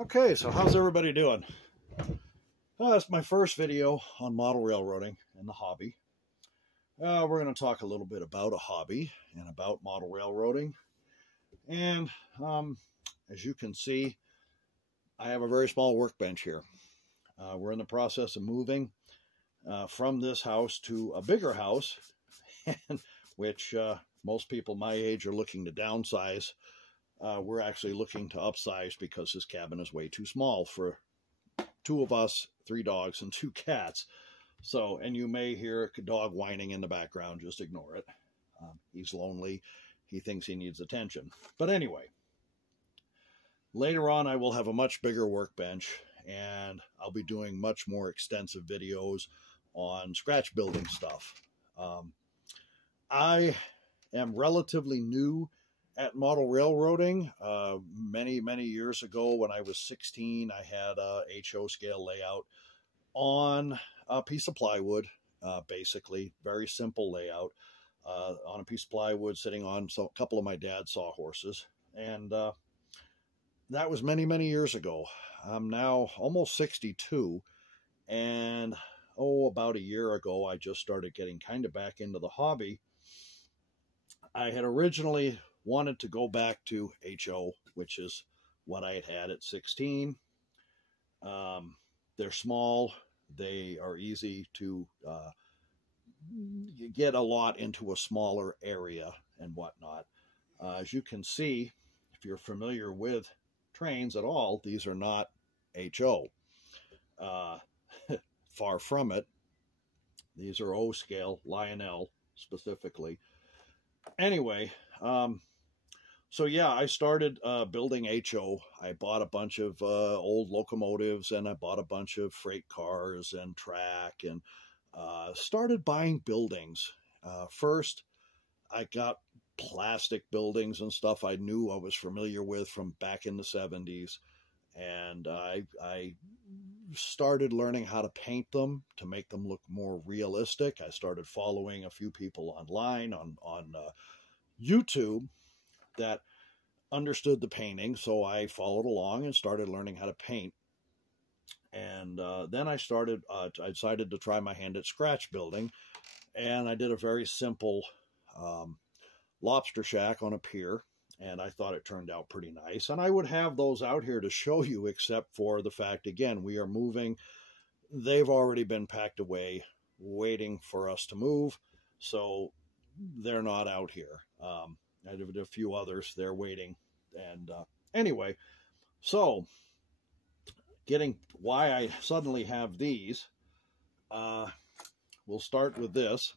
Okay, so how's everybody doing? It's my first video on model railroading and the hobby. We're going to talk a little bit about a hobby and about model railroading. And as you can see, I have a very small workbench here. We're in the process of moving from this house to a bigger house, which most people my age are looking to downsize. We're actually looking to upsize because this cabin is way too small for two of us, 3 dogs, and 2 cats. So, and you may hear a dog whining in the background, just ignore it. He's lonely. He thinks he needs attention. But anyway, later on I will have a much bigger workbench, and I'll be doing much more extensive videos on scratch building stuff. I am relatively new at model railroading. Many years ago when I was 16, I had a HO scale layout on a piece of plywood, basically very simple layout, on a piece of plywood sitting on a couple of my dad's sawhorses. And that was many years ago. I'm now almost 62, and about a year ago I just started getting kind of back into the hobby. I had originally wanted to go back to HO, which is what I had at 16. They're small. They are easy to get a lot into a smaller area and whatnot. As you can see, if you're familiar with trains at all, these are not HO. Far from it. These are O scale, Lionel specifically. Anyway, so yeah, I started building HO. I bought a bunch of old locomotives, and I bought a bunch of freight cars and track, and started buying buildings. First, I got plastic buildings and stuff I knew I was familiar with from back in the 70s. And I started learning how to paint them to make them look more realistic. I started following a few people online on YouTube that understood the painting, so I followed along and started learning how to paint. And then I decided to try my hand at scratch building, and I did a very simple lobster shack on a pier, and I thought it turned out pretty nice. And I would have those out here to show you, except for the fact, again, we are moving. They've already been packed away, waiting for us to move, so they're not out here. I did a few others, they're waiting. And anyway, so getting why I suddenly have these, we'll start with this.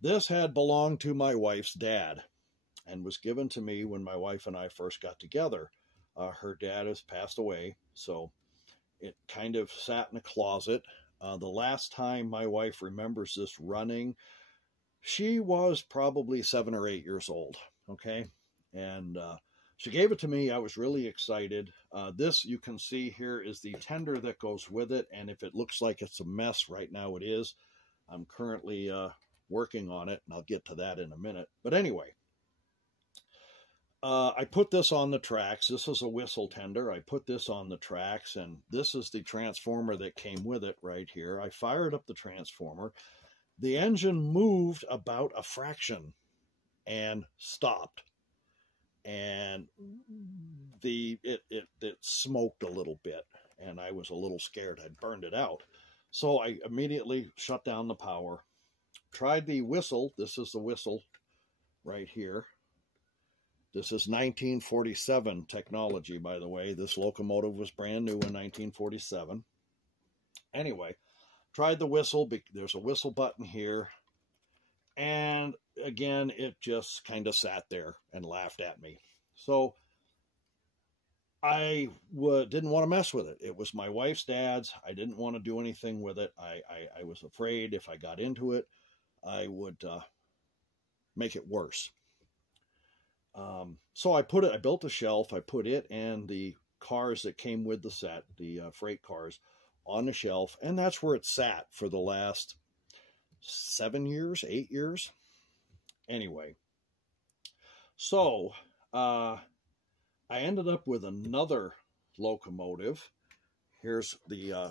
This had belonged to my wife's dad and was given to me when my wife and I first got together. Her dad has passed away, so it kind of sat in a closet. The last time my wife remembers this running, she was probably 7 or 8 years old, okay? And she gave it to me. I was really excited. This, you can see here, is the tender that goes with it, and if it looks like it's a mess right now, it is. I'm currently working on it, and I'll get to that in a minute. But anyway, I put this on the tracks. This is a whistle tender. I put this on the tracks, and this is the transformer that came with it right here. I fired up the transformer. The engine moved about a fraction and stopped, and it smoked a little bit, and I was a little scared I'd burned it out. So I immediately shut down the power, tried the whistle. This is the whistle right here. This is 1947 technology, by the way. This locomotive was brand new in 1947. Anyway, tried the whistle. There's a whistle button here. And again, it just kind of sat there and laughed at me. So I didn't want to mess with it. It was my wife's dad's. I didn't want to do anything with it. I was afraid if I got into it, I would make it worse. So I built a shelf. I put it and the cars that came with the set, the freight cars, on the shelf, and that's where it sat for the last 7 years, 8 years. Anyway, so I ended up with another locomotive. Here's the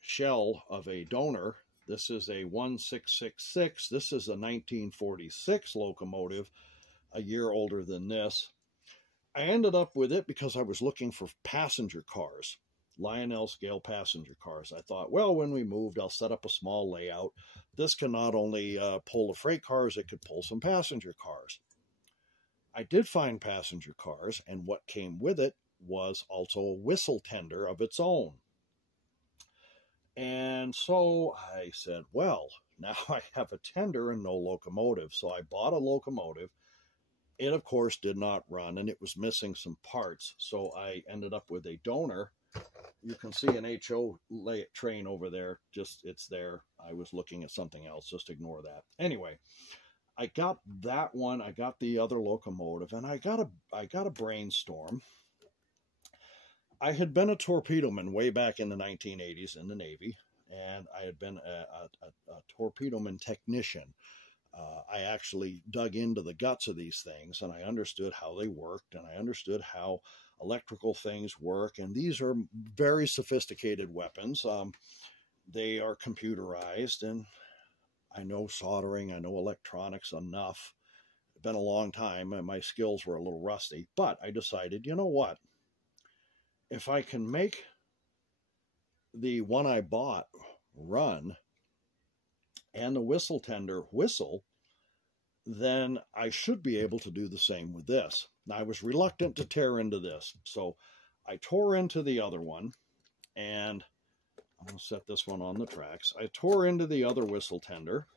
shell of a donor. This is a 1666. This is a 1946 locomotive, a year older than this. I ended up with it because I was looking for passenger cars, Lionel scale passenger cars. I thought, well, when we moved, I'll set up a small layout. This can not only pull the freight cars, it could pull some passenger cars. I did find passenger cars, and what came with it was also a whistle tender of its own. And so I said, well, now I have a tender and no locomotive. So I bought a locomotive. It, of course, did not run, and it was missing some parts. So I ended up with a donor. You can see an HO train over there. Just, it's there. I was looking at something else. Just ignore that. Anyway, I got that one. I got the other locomotive, and I got a brainstorm. I had been a torpedoman way back in the 1980s in the Navy, and I had been a torpedoman technician. I actually dug into the guts of these things, and I understood how they worked, and I understood how electrical things work. And these are very sophisticated weapons. They are computerized, and I know soldering, I know electronics enough. It's been a long time, and my skills were a little rusty, but I decided, you know what? If I can make the one I bought run and the whistle tender whistle, then I should be able to do the same with this. Now, I was reluctant to tear into this, so I tore into the other one, and I'm going to set this one on the tracks. I tore into the other whistle tender,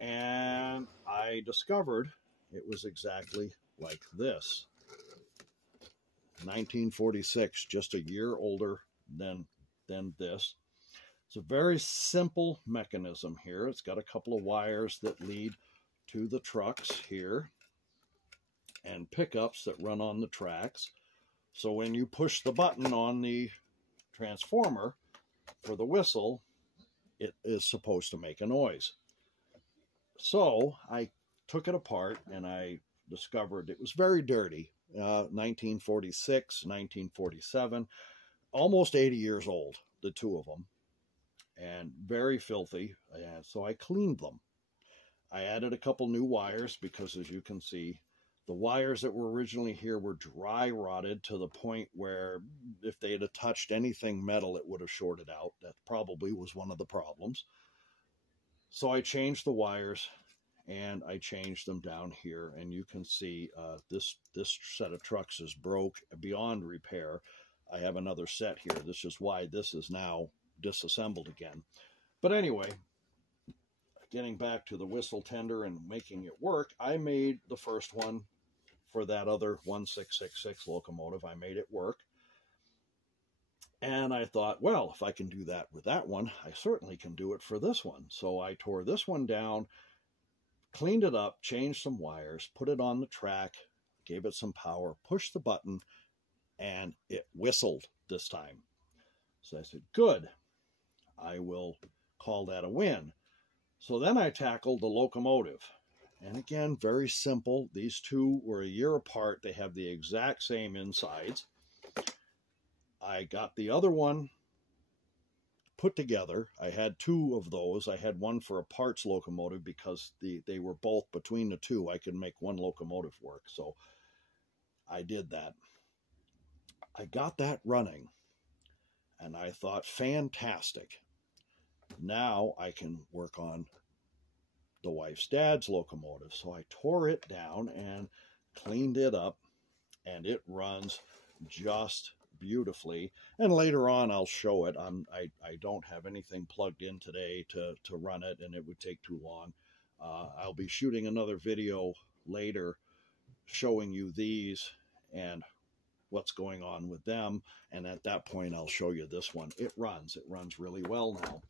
and I discovered it was exactly like this. 1946, just a year older than this. It's a very simple mechanism here. It's got a couple of wires that lead to the trucks here and pickups that run on the tracks. So when you push the button on the transformer for the whistle, it is supposed to make a noise. So I took it apart, and I discovered it was very dirty. 1946, 1947, almost 80 years old, the two of them, and very filthy. And so I cleaned them. I added a couple new wires because, as you can see, the wires that were originally here were dry rotted to the point where if they had touched anything metal, it would have shorted out. That probably was one of the problems. So I changed the wires, and I changed them down here, and you can see this set of trucks is broke beyond repair. I have another set here. This is why this is now disassembled again. But anyway, getting back to the whistle tender and making it work, I made the first one for that other 1666 locomotive. I made it work. And I thought, well, if I can do that with that one, I certainly can do it for this one. So I tore this one down, cleaned it up, changed some wires, put it on the track, gave it some power, pushed the button, and it whistled this time. So I said, good, I will call that a win. So then I tackled the locomotive. And again, very simple. These two were a year apart. They have the exact same insides. I got the other one put together. I had two of those. I had one for a parts locomotive because they were both between the two. I could make one locomotive work. So I did that. I got that running, and I thought, fantastic. Now I can work on the wife's dad's locomotive. So I tore it down and cleaned it up, and it runs just beautifully. And later on I'll show it. I don't have anything plugged in today to run it, and it would take too long. I'll be shooting another video later showing you these and what's going on with them, and at that point I'll show you this one. It runs really well now.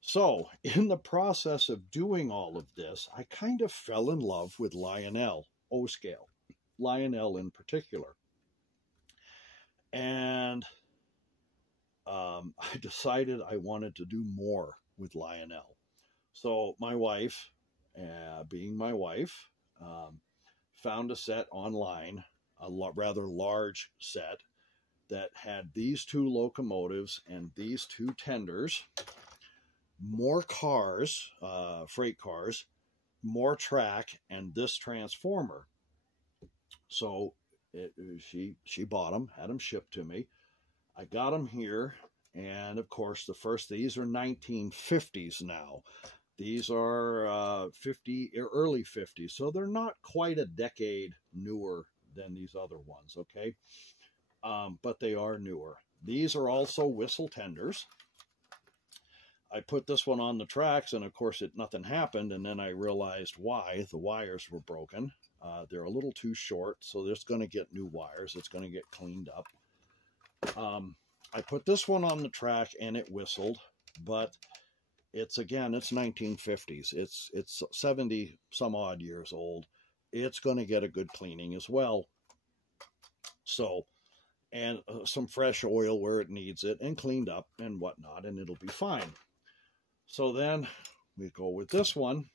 So in the process of doing all of this, I kind of fell in love with Lionel O-scale, Lionel in particular. And I decided I wanted to do more with Lionel. So my wife, being my wife, found a set online, a rather large set that had these two locomotives and these two tenders, more cars, freight cars, more track, and this transformer. So she bought them, had them shipped to me. I got them here, and of course, these are 1950s now. These are early 50s, so they're not quite a decade newer than these other ones, okay? But they are newer. These are also whistle tenders. I put this one on the tracks, and of course, nothing happened, and then I realized why. The wires were broken. They're a little too short, so there's going to get new wires. It's going to get cleaned up. I put this one on the track, and it whistled, but it's 1950s. It's 70 some odd years old. It's going to get a good cleaning as well. So, and some fresh oil where it needs it, and cleaned up and whatnot, and it'll be fine. So then we go with this one.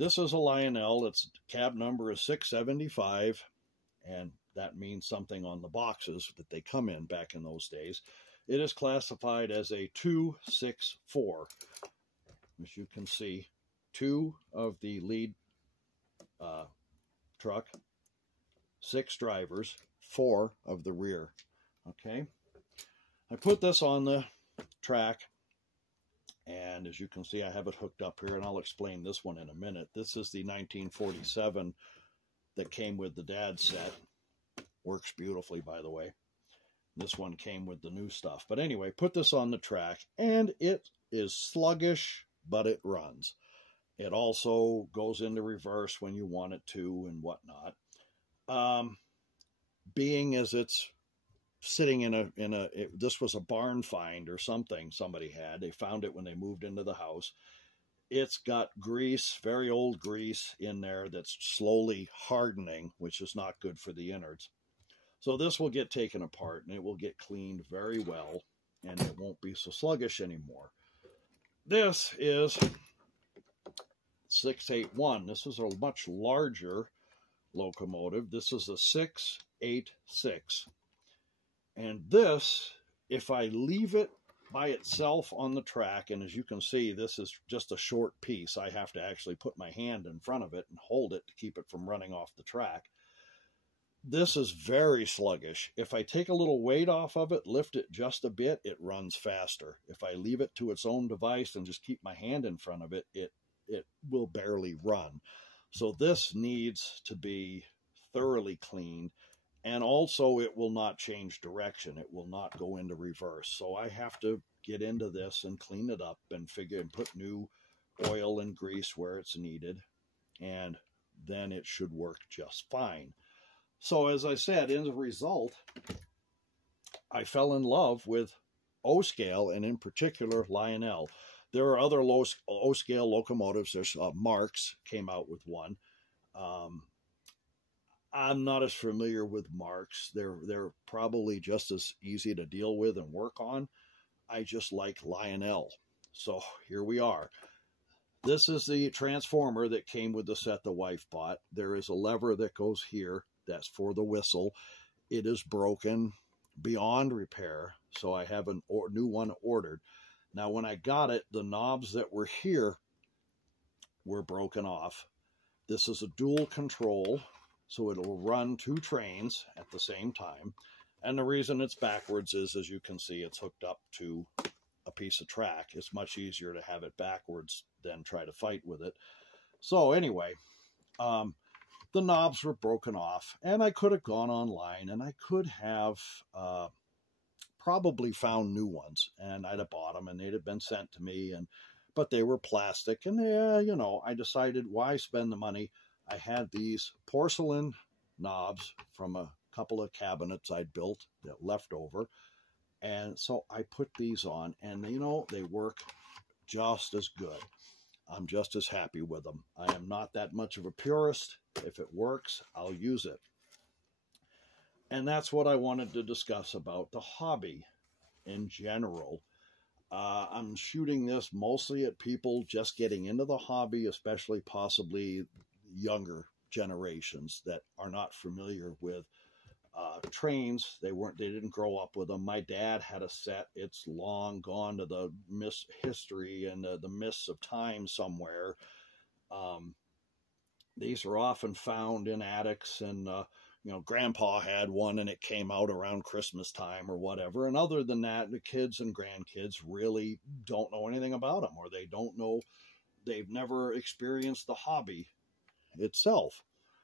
This is a Lionel. Its cab number is 675, and that means something on the boxes that they come in back in those days. It is classified as a 264. As you can see, 2 of the lead truck, 6 drivers, 4 of the rear. Okay, I put this on the track, and as you can see, I have it hooked up here, and I'll explain this one in a minute. This is the 1947 that came with the dad's set. Works beautifully, by the way. This one came with the new stuff. But anyway, put this on the track, and it is sluggish, but it runs. It also goes into reverse when you want it to and whatnot. Being as it's sitting this was a barn find or something somebody had. They found it when they moved into the house. It's got grease, very old grease in there that's slowly hardening, which is not good for the innards. So this will get taken apart, and it will get cleaned very well, and it won't be so sluggish anymore. This is 681. This is a much larger locomotive. This is a 686. And this, if I leave it by itself on the track, and as you can see, this is just a short piece. I have to actually put my hand in front of it and hold it to keep it from running off the track. This is very sluggish. If I take a little weight off of it, lift it just a bit, it runs faster. If I leave it to its own device and just keep my hand in front of it, it will barely run. So this needs to be thoroughly cleaned. And also, it will not change direction. It will not go into reverse. So I have to get into this and clean it up and put new oil and grease where it's needed. And then it should work just fine. So as I said, in the result, I fell in love with O-scale, and in particular, Lionel. There are other O-scale locomotives. There's Marks came out with one. I'm not as familiar with Marks. They're probably just as easy to deal with and work on. I just like Lionel. So here we are. This is the transformer that came with the set the wife bought. There is a lever that goes here. That's for the whistle. It is broken beyond repair, so I have a new one ordered. Now, when I got it, the knobs that were here were broken off. This is a dual control, so it will run 2 trains at the same time. And the reason it's backwards is, as you can see, it's hooked up to a piece of track. It's much easier to have it backwards than try to fight with it. So anyway, the knobs were broken off, and I could have gone online, and I could have probably found new ones, and I'd have bought them, and they'd have been sent to me, but they were plastic, and I decided, why spend the money? I had these porcelain knobs from a couple of cabinets I'd built that left over, and so I put these on, and they work just as good. I'm just as happy with them. I am not that much of a purist. If it works, I'll use it. And that's what I wanted to discuss about the hobby in general. I'm shooting this mostly at people just getting into the hobby, especially possibly younger generations that are not familiar with Trains, they didn't grow up with them. My dad had a set. It's long gone to the history and the mists of time somewhere. These are often found in attics, and Grandpa had one and it came out around Christmas time or whatever. And other than that, the kids and grandkids really don't know anything about them, or they've never experienced the hobby itself.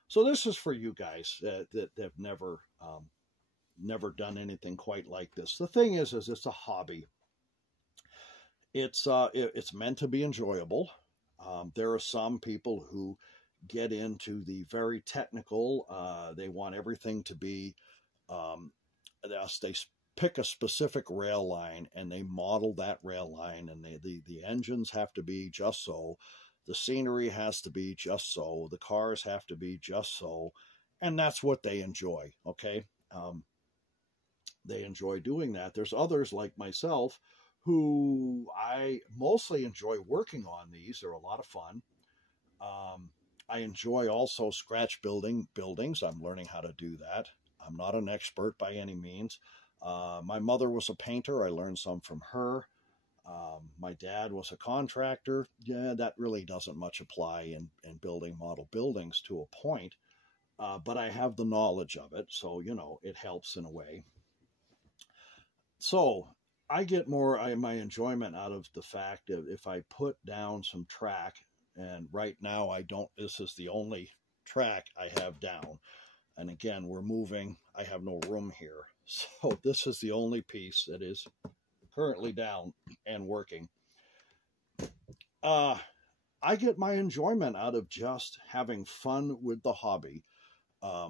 So this is for you guys that have never done anything quite like this. The thing is it's a hobby. It's meant to be enjoyable. There are some people who get into the very technical. They want everything to be, they pick a specific rail line and they model that rail line, and the engines have to be just so. The scenery has to be just so. The cars have to be just so. And that's what they enjoy, okay? They enjoy doing that. There's others like myself who I mostly enjoy working on these. They're a lot of fun. I enjoy also scratch building buildings. I'm learning how to do that. I'm not an expert by any means. My mother was a painter. I learned some from her. My dad was a contractor. Yeah, that really doesn't much apply in building model buildings to a point, but I have the knowledge of it, so it helps in a way. So I get my enjoyment out of the fact that if I put down some track, and right now this is the only track I have down, and again, we're moving. I have no room here, so this is the only piece that is currently down and working. I get my enjoyment out of just having fun with the hobby,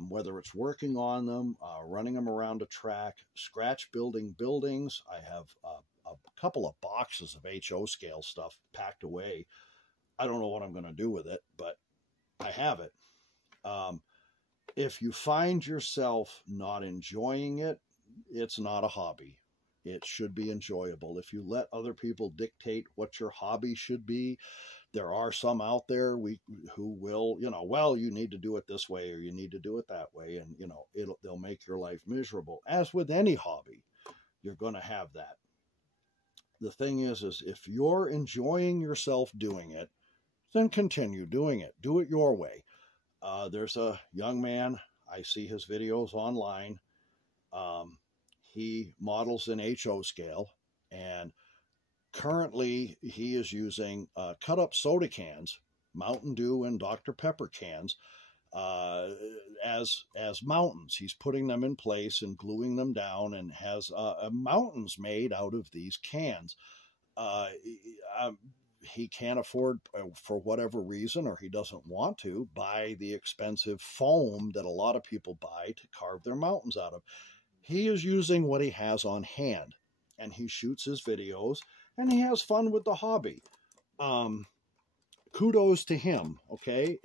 whether it's working on them, running them around a track, scratch building buildings. I have a couple of boxes of HO scale stuff packed away. I don't know what I'm going to do with it, but I have it. If you find yourself not enjoying it, it's not a hobby. It should be enjoyable. If you let other people dictate what your hobby should be, there are some out there who will, well, you need to do it this way or you need to do it that way. And, they'll make your life miserable. As with any hobby, you're going to have that. The thing is if you're enjoying yourself doing it, then continue doing it. Do it your way. There's a young man, I see his videos online. He models in HO scale, and currently he is using cut up soda cans, Mountain Dew and Dr. Pepper cans, as mountains. He's putting them in place and gluing them down, and has mountains made out of these cans. He can't afford, for whatever reason, or he doesn't want to, buy the expensive foam that a lot of people buy to carve their mountains out of. He is using what he has on hand, and he shoots his videos, and he has fun with the hobby. Kudos to him, okay?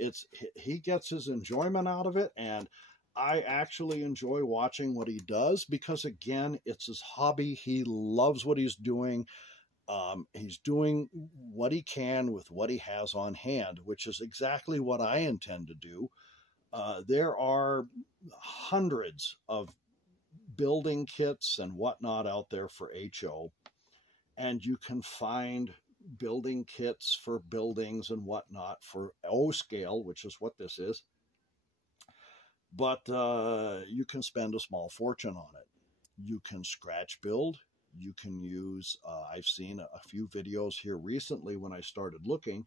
He gets his enjoyment out of it, and I actually enjoy watching what he does because, again, it's his hobby. He loves what he's doing. He's doing what he can with what he has on hand, which is exactly what I intend to do. There are hundreds of building kits and whatnot out there for HO, and you can find building kits for buildings and whatnot for O scale, which is what this is, but you can spend a small fortune on it. You can scratch build. You can use, I've seen a few videos here recently when I started looking,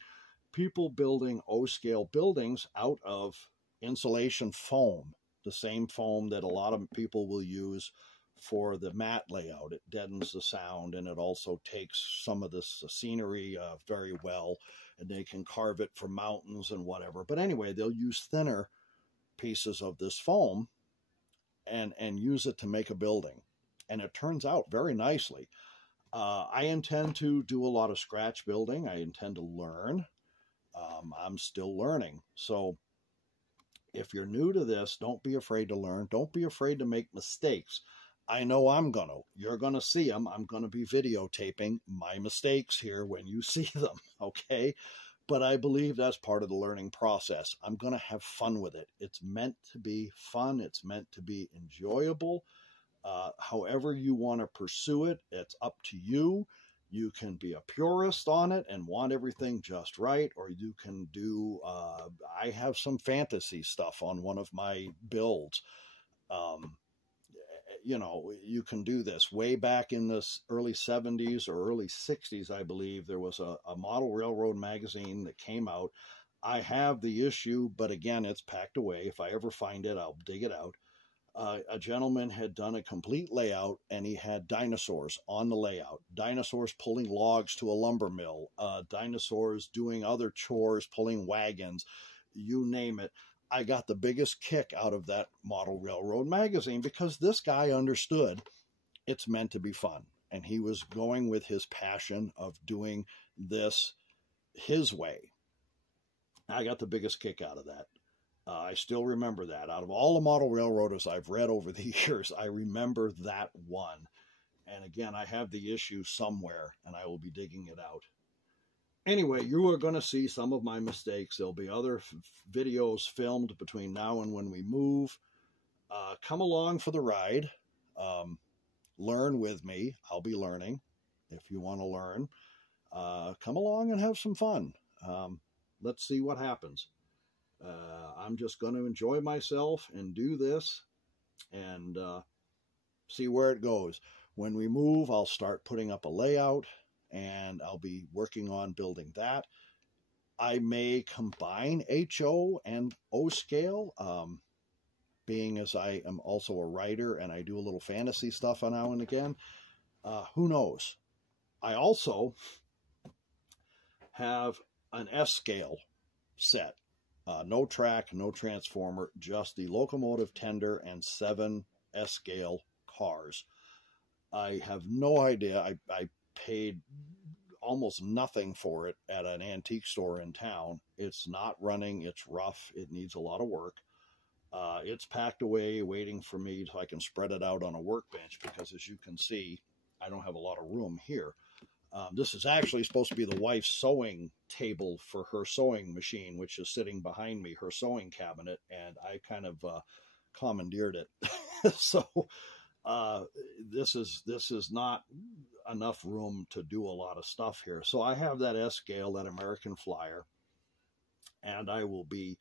people building O scale buildings out of insulation foam, the same foam that a lot of people will use for the mat layout. It deadens the sound, and it also takes some of this scenery very well, and they can carve it for mountains and whatever. But anyway, they'll use thinner pieces of this foam and use it to make a building. And it turns out very nicely. I intend to do a lot of scratch building. I intend to learn. I'm still learning. So if you're new to this, don't be afraid to learn. Don't be afraid to make mistakes. I know I'm going to. You're going to see them. I'm going to be videotaping my mistakes here when you see them, okay? but I believe that's part of the learning process. I'm going to have fun with it. It's meant to be fun. It's meant to be enjoyable. However you want to pursue it, it's up to you. You can be a purist on it and want everything just right, or you can do, I have some fantasy stuff on one of my builds. You know, you can do this. Way back in the early 70s or early 60s, I believe, there was a model railroad magazine that came out. I have the issue, but again, it's packed away. If I ever find it, I'll dig it out. A gentleman had done a complete layout, and he had dinosaurs on the layout. Dinosaurs pulling logs to a lumber mill. Dinosaurs doing other chores, pulling wagons. You name it. I got the biggest kick out of that model railroad magazine because this guy understood it's meant to be fun. And he was going with his passion of doing this his way. I got the biggest kick out of that. I still remember that. Out of all the model railroaders I've read over the years, I remember that one. And again, I have the issue somewhere, and I will be digging it out. Anyway, you are going to see some of my mistakes. There'll be other videos filmed between now and when we move. Come along for the ride. Learn with me. I'll be learning if you want to learn. Come along and have some fun. Let's see what happens. I'm just going to enjoy myself and do this and see where it goes. When we move, I'll start putting up a layout, and I'll be working on building that. I may combine HO and O scale, being as I am also a writer and I do a little fantasy stuff now and again. Who knows? I also have an S scale set. No track, no transformer, just the locomotive tender and 7 S scale cars. I have no idea. I paid almost nothing for it at an antique store in town. It's not running. It's rough. It needs a lot of work. It's packed away waiting for me so I can spread it out on a workbench because, as you can see, I don't have a lot of room here. This is actually supposed to be the wife's sewing table for her sewing machine, which is sitting behind me, her sewing cabinet, and I kind of commandeered it. So this is not enough room to do a lot of stuff here. So I have that S scale, that American Flyer, and I will be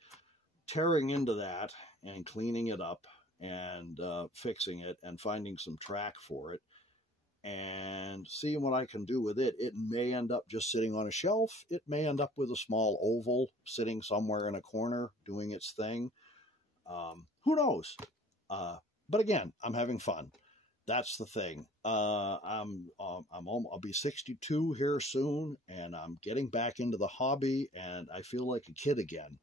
tearing into that and cleaning it up and fixing it and finding some track for it and seeing what I can do with it. It may end up just sitting on a shelf. It may end up with a small oval sitting somewhere in a corner doing its thing. Who knows? But again, I'm having fun. That's the thing. I'll be 62 here soon, and I'm getting back into the hobby, and I feel like a kid again.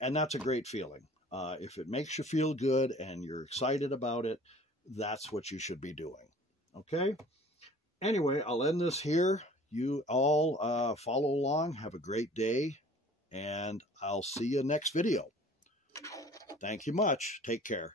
And that's a great feeling. If it makes you feel good and you're excited about it, that's what you should be doing. Okay? Anyway, I'll end this here. You all follow along. Have a great day, and I'll see you next video. Thank you much. Take care.